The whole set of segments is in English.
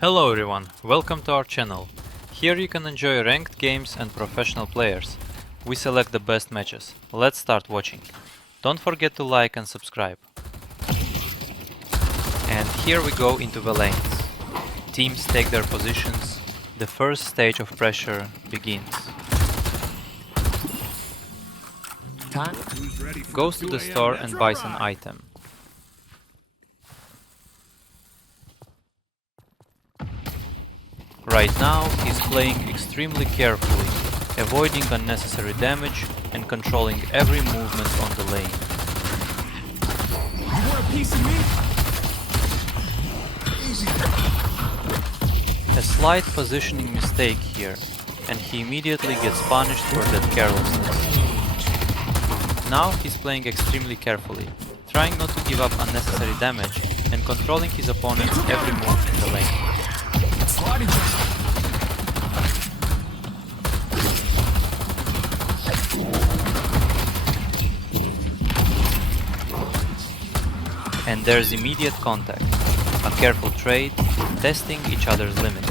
Hello everyone, welcome to our channel. Here you can enjoy ranked games and professional players. We select the best matches. Let's start watching. Don't forget to like and subscribe. And here we go into the lanes. Teams take their positions. The first stage of pressure begins. Goes to the store and buys an item. Right now he's playing extremely carefully, avoiding unnecessary damage and controlling every movement on the lane. You want a piece of me? A slight positioning mistake here, and he immediately gets punished for that carelessness. Now he's playing extremely carefully, trying not to give up unnecessary damage and controlling his opponent's every move in the lane. And there's immediate contact, a careful trade, testing each other's limits.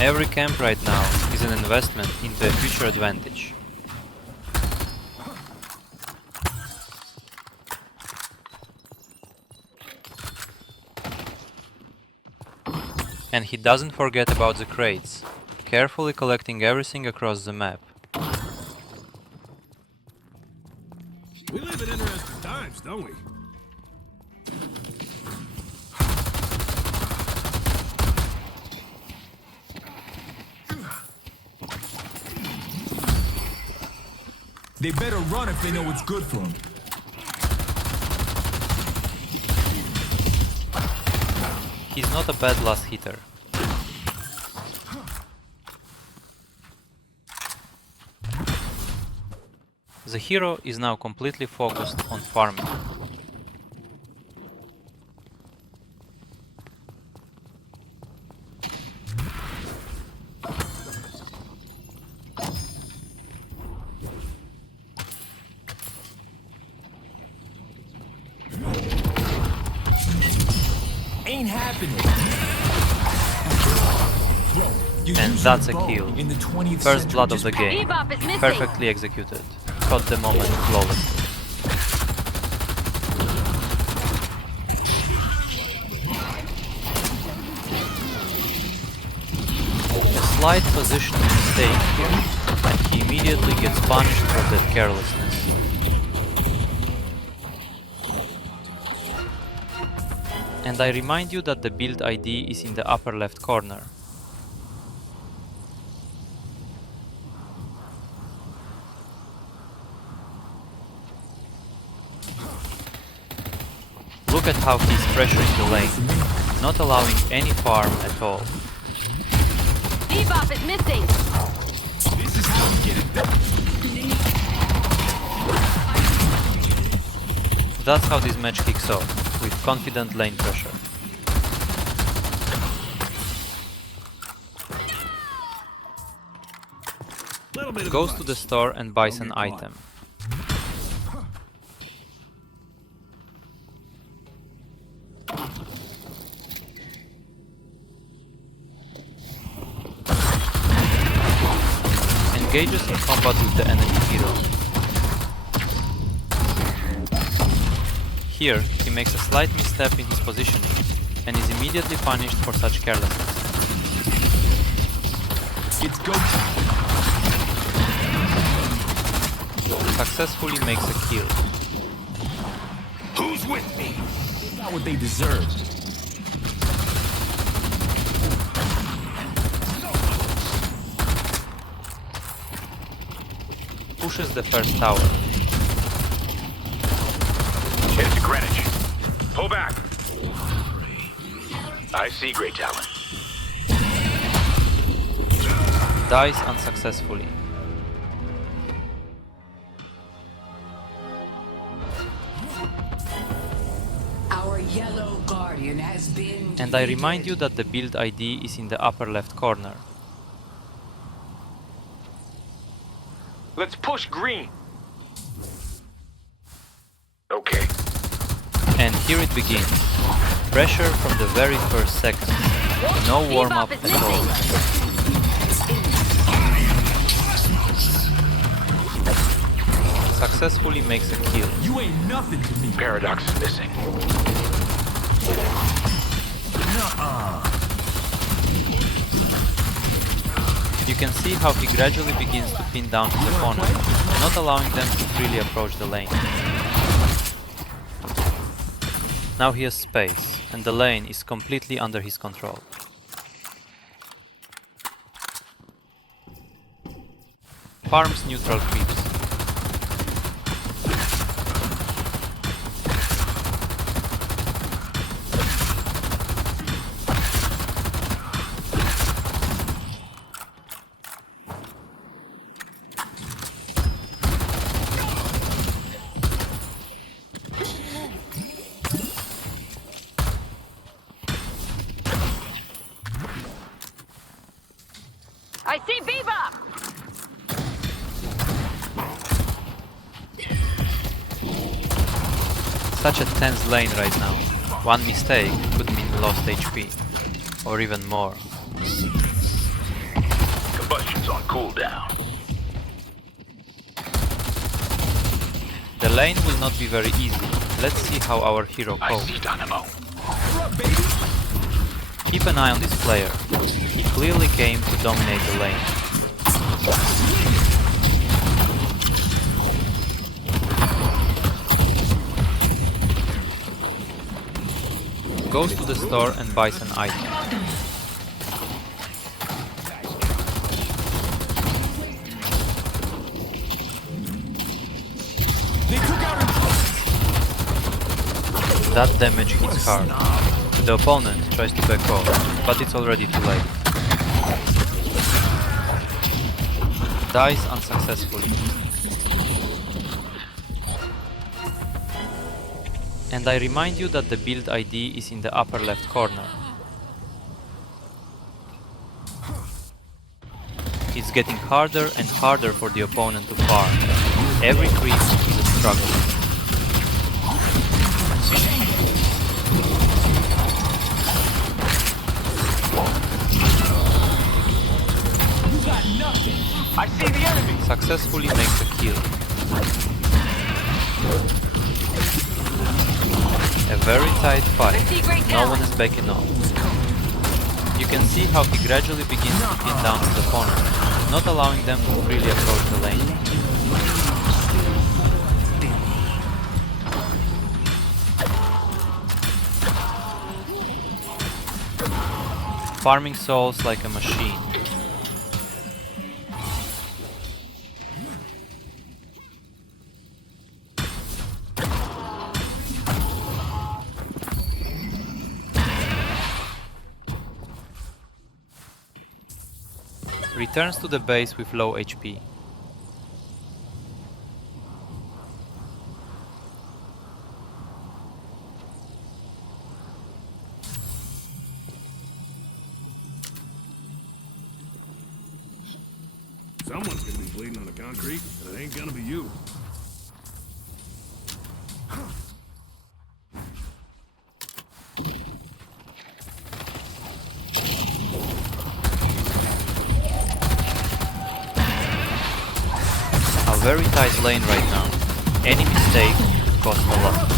Every camp right now is an investment into a future advantage. And he doesn't forget about the crates, carefully collecting everything across the map. We live in interesting times, don't we? They better run if they know what's good for them. He's not a bad last hitter. The hero is now completely focused on farming. Ain't happening. And that's a kill. In the 20th First blood of century, the game. Perfectly executed. Caught the moment flawlessly. A slight position mistake here, and he immediately gets punished for that carelessness. And I remind you that the build ID is in the upper left corner. Look at how he's pressuring the lane, not allowing any farm at all. Bebop is missing! This is how we get it done. That's how this match kicks off, with confident lane pressure. Goes to the store and buys an item. Engages in combat with the enemy hero. Here, he makes a slight misstep in his positioning and is immediately punished for such carelessness. It's go time. Successfully makes a kill. Who's with me? They got what they deserve. Pushes the first tower. Here's to Greenwich. Pull back. I see great talent. Dies unsuccessfully. Our yellow guardian has been And I remind you that the build ID is in the upper left corner. Let's push green. Okay. And here it begins. Pressure from the very first second. No warm-up at all. Successfully makes a kill. You ain't nothing to me. Paradox is missing. You can see how he gradually begins to pin down his opponent, not allowing them to freely approach the lane. Now he has space, and the lane is completely under his control. Farms neutral creeps. I see Bebop! Such a tense lane right now. One mistake could mean lost HP. Or even more. Combustion's on cooldown. The lane will not be very easy. Let's see how our hero I copes. see Dynamo. What up, baby? Keep an eye on this player. He clearly came to dominate the lane. Goes to the store and buys an item. They took out That damage hits hard. The opponent tries to back off, but it's already too late. Dies unsuccessfully. And I remind you that the build ID is in the upper left corner. It's getting harder and harder for the opponent to farm. Every creep is a struggle. I see the enemy. Successfully makes a kill. A very tight fight. No one is backing off. You can see how he gradually begins to pin down his opponent, not allowing them to freely approach the lane. Farming souls like a machine. Returns to the base with low HP. Someone's gonna be bleeding on the concrete, and it ain't gonna be you. A very tight lane right now. Any mistake costs a lot.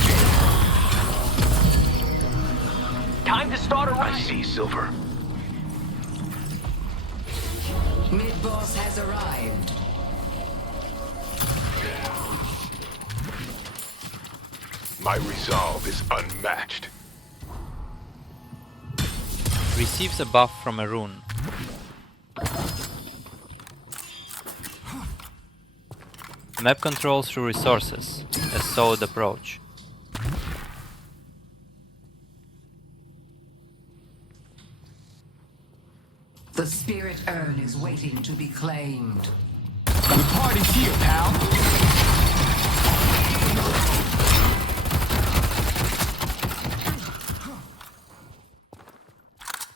Time to start a run. I see Silver. Mid-boss has arrived. My resolve is unmatched. Receives a buff from a rune. Map control through resources, a solid approach. The spirit urn is waiting to be claimed. the party's here, pal.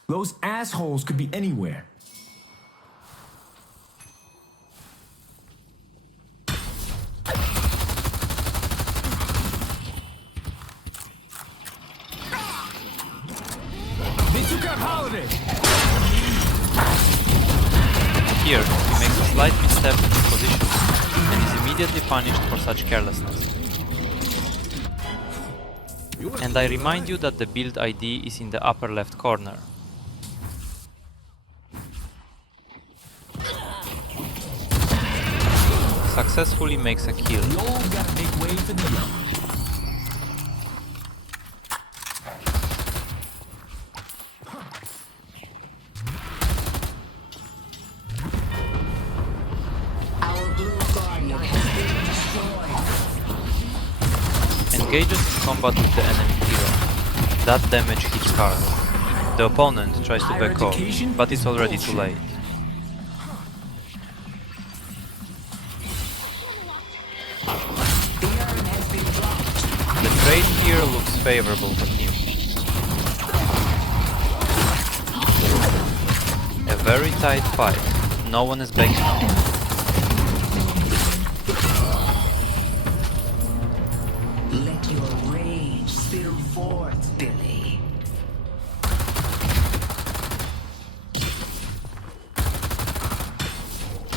Those assholes could be anywhere. Here, he makes a slight misstep in his position and is immediately punished for such carelessness. And I remind you that the build ID is in the upper left corner. Successfully makes a kill. We all gotta make way for the young. Our blue guardian has been destroyed. Engages in combat with the enemy hero. That damage hits hard. The opponent tries to Higher back off, education but it's is already too bullshit. late. The urn has been dropped. The trade here looks favorable to him. A very tight fight. No one is backing off. Let your rage spill forth, Billy.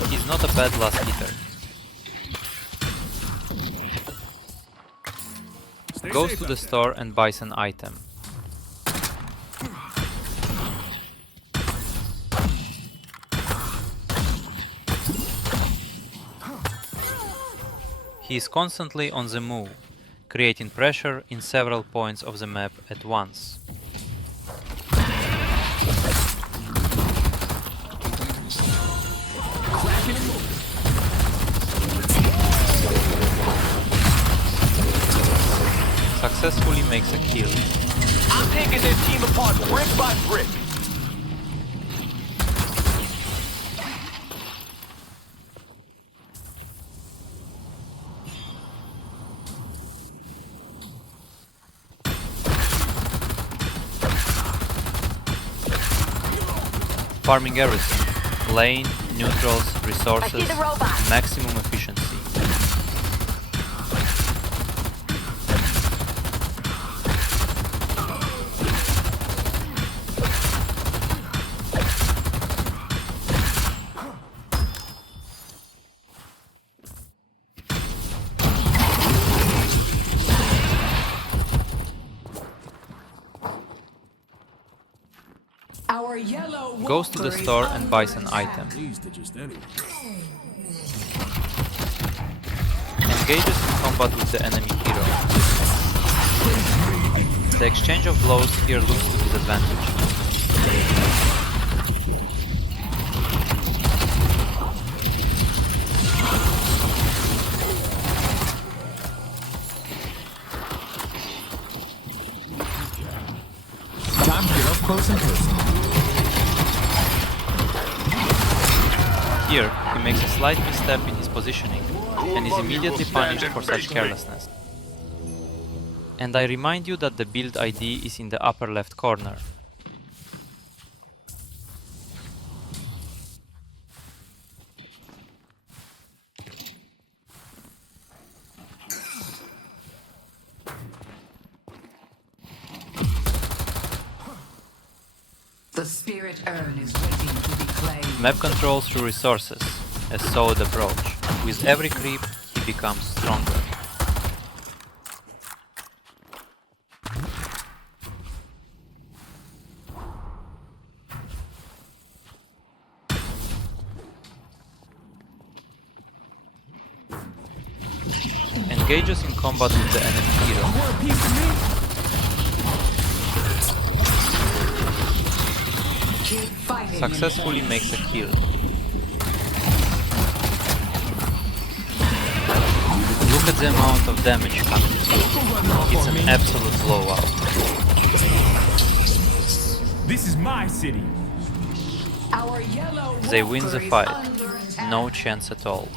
He's not a bad last hitter. Stay Goes safe to out the there. store and buys an item. He is constantly on the move, creating pressure in several points of the map at once. Cracking and moving. Successfully makes a kill. I'm taking this team apart brick by brick. Farming everything. Lane, neutrals, I resources, see the robot. maximum efficiency. Our yellow Goes to the walker is store and buys an under attack. item. These to just anyone. Engages in combat with the enemy hero. The exchange of blows here looks to his advantage. Time to get up close and personal. Here, he makes a slight misstep in his positioning and is immediately punished for such carelessness. And I remind you that the build ID is in the upper left corner. The spirit urn is waiting to be claimed. Map control through resources, as Sword approach. With every creep, he becomes stronger. Engages in combat with the enemy hero. Want a piece of me? Keep fighting. Successfully makes a kill. Look at the amount of damage coming through. It's an absolute blowout. This is my city. Our yellow They win the walker is fight. under attack. No chance at all.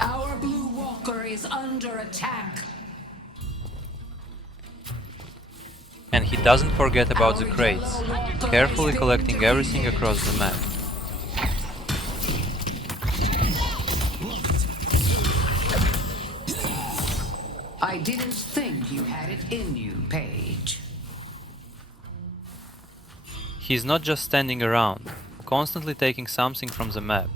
Our blue walker is under attack. And he doesn't forget about the crates, carefully collecting everything across the map. I didn't think you had it in you, Paige. He's not just standing around, constantly taking something from the map.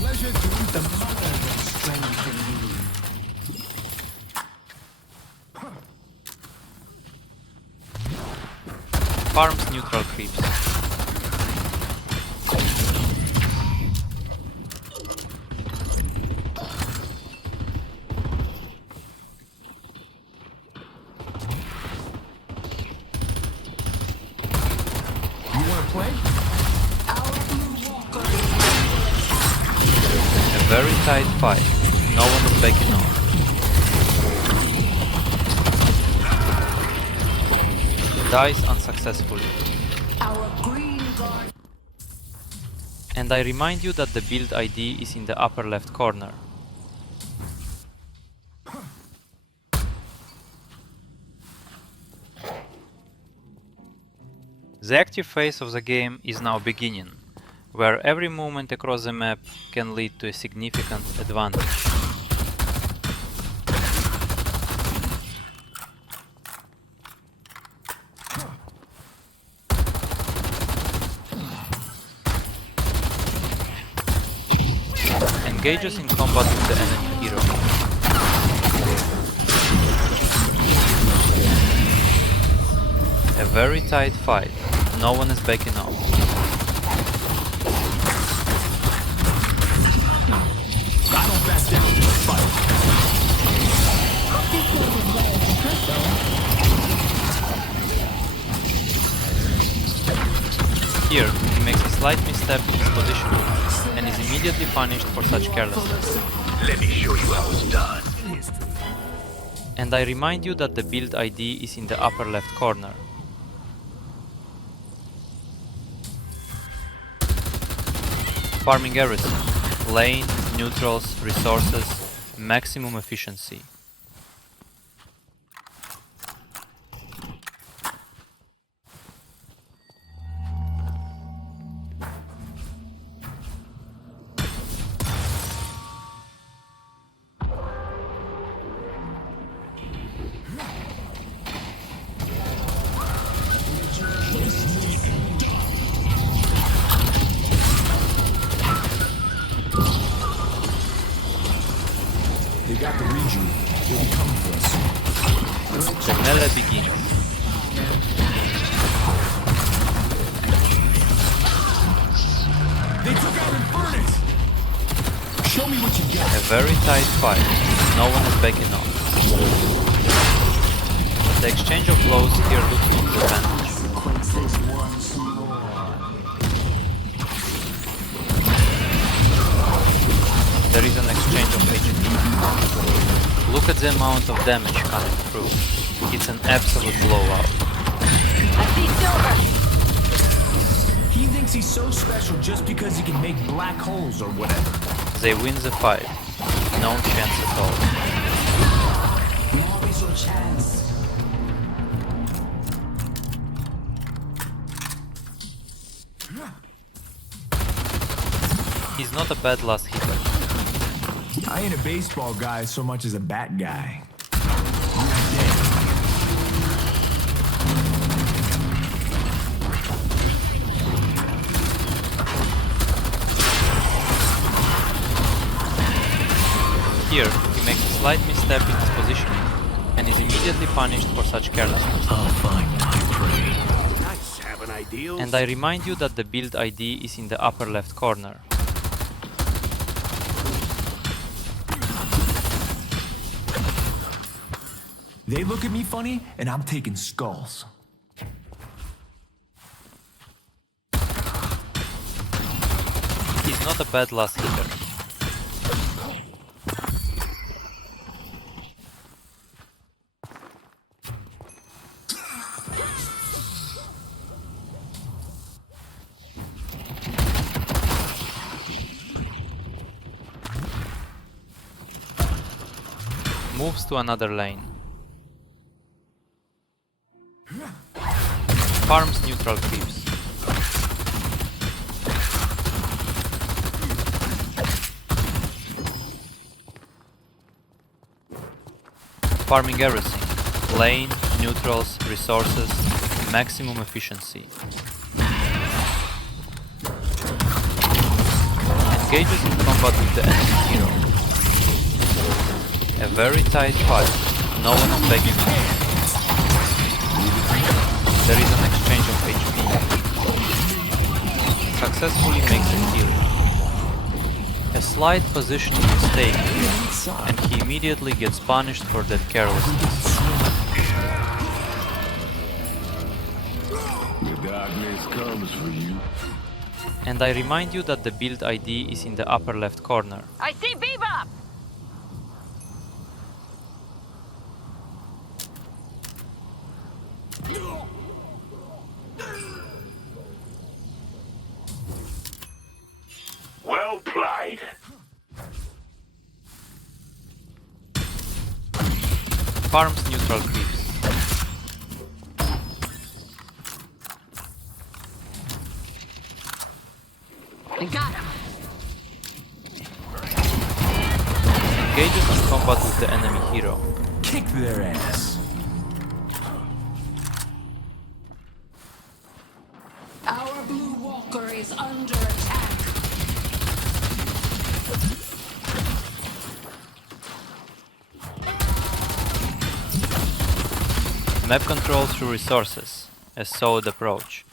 Pleasure to eat the mother of strength in you. Farms neutral creeps. You wanna play? A very tight fight. No one is backing off. Dies unsuccessfully. Our green guard. And I remind you that the build ID is in the upper left corner. The active phase of the game is now beginning, where every movement across the map can lead to a significant advantage. Engages in combat with the enemy hero. A very tight fight. No one is backing off. I don't back down in this fight. Here, he makes a slight misstep in his position and is immediately punished for such carelessness. Let me show you how it's done. And I remind you that the build ID is in the upper left corner. Farming everything. Lane, neutrals, resources, maximum efficiency. They got the region. They'll be coming for us. The melee begins. They took out Infernus! Show me what you got. A very tight fight. No one is backing off. The exchange of blows here looks to the advantage. There is an exchange of HP. Look at the amount of damage coming through. It's an absolute blowout. I see silver. He thinks he's so special just because he can make black holes or whatever. They win the fight. No chance at all. Now is your chance. He's not a bad last hitter. I ain't a baseball guy so much as a bat guy. Here, he makes a slight misstep in his positioning and is immediately punished for such carelessness. I'll find my prey. Nice having ideals. And I remind you that the build ID is in the upper left corner. They look at me funny, and I'm taking skulls. He's not a bad last hitter. Moves to another lane. Farms neutral creeps. Farming everything. Lane, neutrals, resources, maximum efficiency. Engages in combat with the enemy hero. A very tight fight, no one is begging. There is an exchange of HP. Successfully makes a kill. A slight positioning mistake here, and he immediately gets punished for that carelessness. The darkness comes for you. And I remind you that the build ID is in the upper left corner. I see Bebop! Well played. Farms neutral creeps. I got him! Engages in combat with the enemy hero. Kick their ass. Our blue walker is under attack. Map control through resources, a solid approach.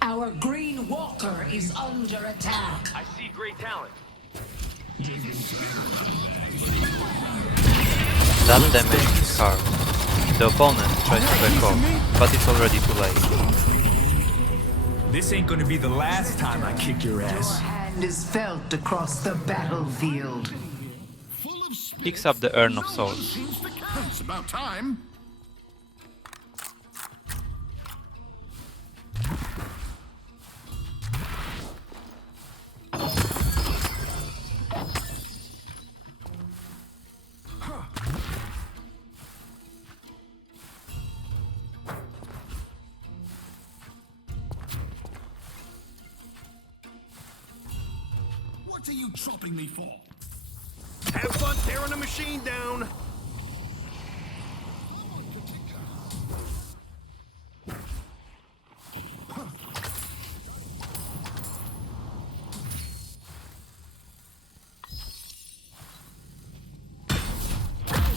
Our green walker is under attack. I see great talent. That damage is hard. The opponent tries to back off, but it's already too late. This ain't gonna be the last time I kick your Your ass. hand is felt across the battlefield. Picks up the Urn of Souls. It's about time. What are you chopping me for? Have fun tearing the machine down.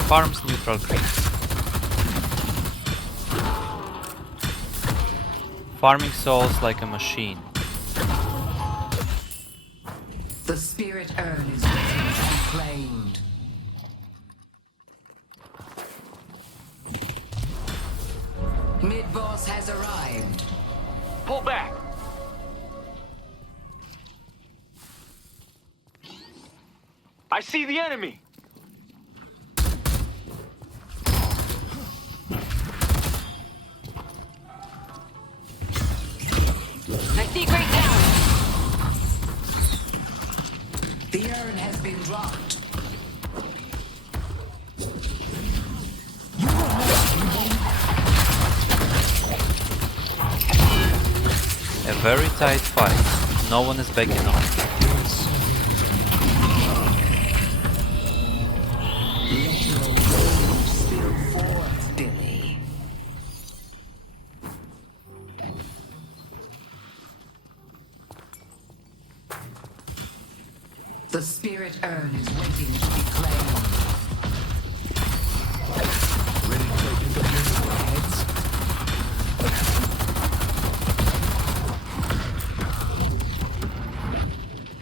Farms neutral creeps. Farming souls like a machine. The spirit urn is waiting to be claimed. Mid-boss has arrived. Pull back. I see the enemy. I see great talent! The urn has been dropped. A very tight fight. No one is backing off. Spill forth, Billy. The spirit urn is waiting to be claimed. Ready to play pick up your heads?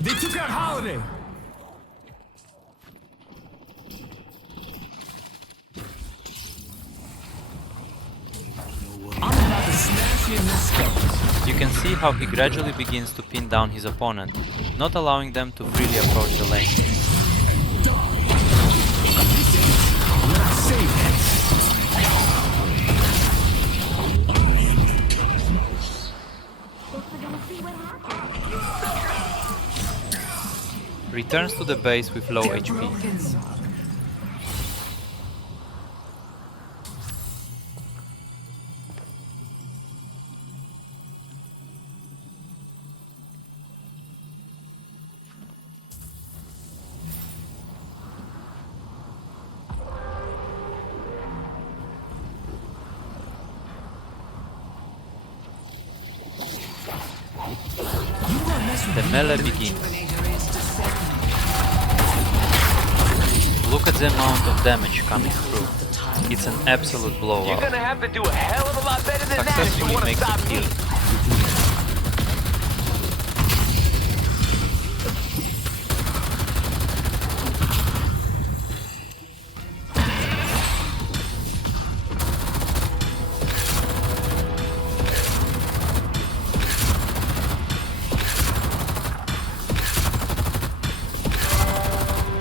They took out Holiday! I'm about to smash you in the skull. You can see how he gradually begins to pin down his opponent, not allowing them to freely approach the lane. Save him. Returns to the base with low They're HP. broken. The melee begins. Look at the amount of damage coming through. It's an absolute blowout. You're gonna have to do a hell of a lot better than that if you Successfully want to makes stop it me. kill.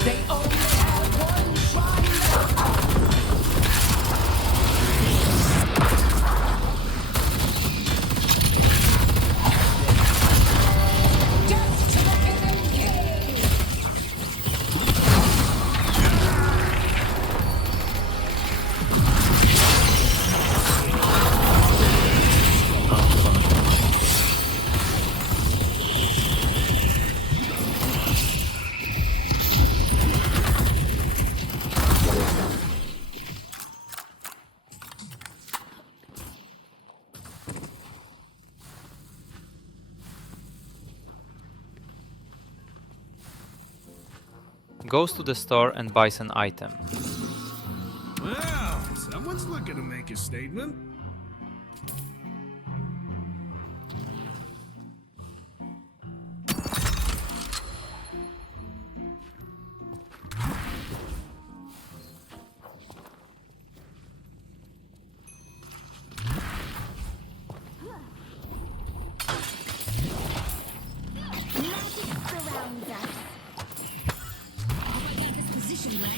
They only have one shot left. Death to the hidden king. Goes to the store and buys an item. Well, someone's looking to make a statement.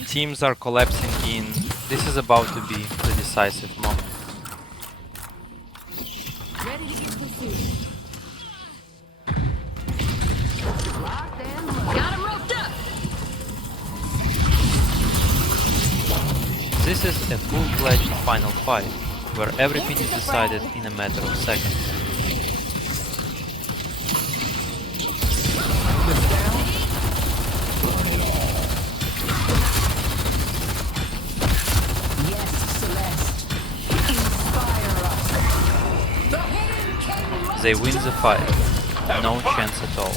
Teams are collapsing in. This is about to be the decisive moment. Ready to get pursued. Locked and loaded. Got him roped up. This is a full-fledged final fight, where everything is decided in a matter of seconds. Yes, Celeste. Inspire us. The hidden king must They win the fight. No chance at all.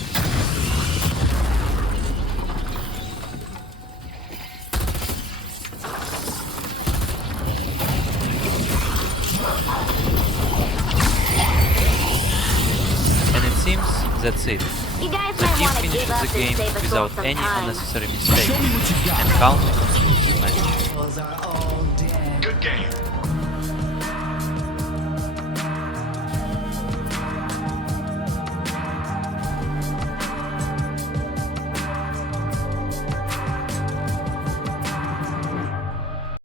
And it seems that's it. You guys The might team want to give finishes up the and game save us without both some any time. unnecessary mistakes Show me what you got. and counting on the match. are all dead. Good game.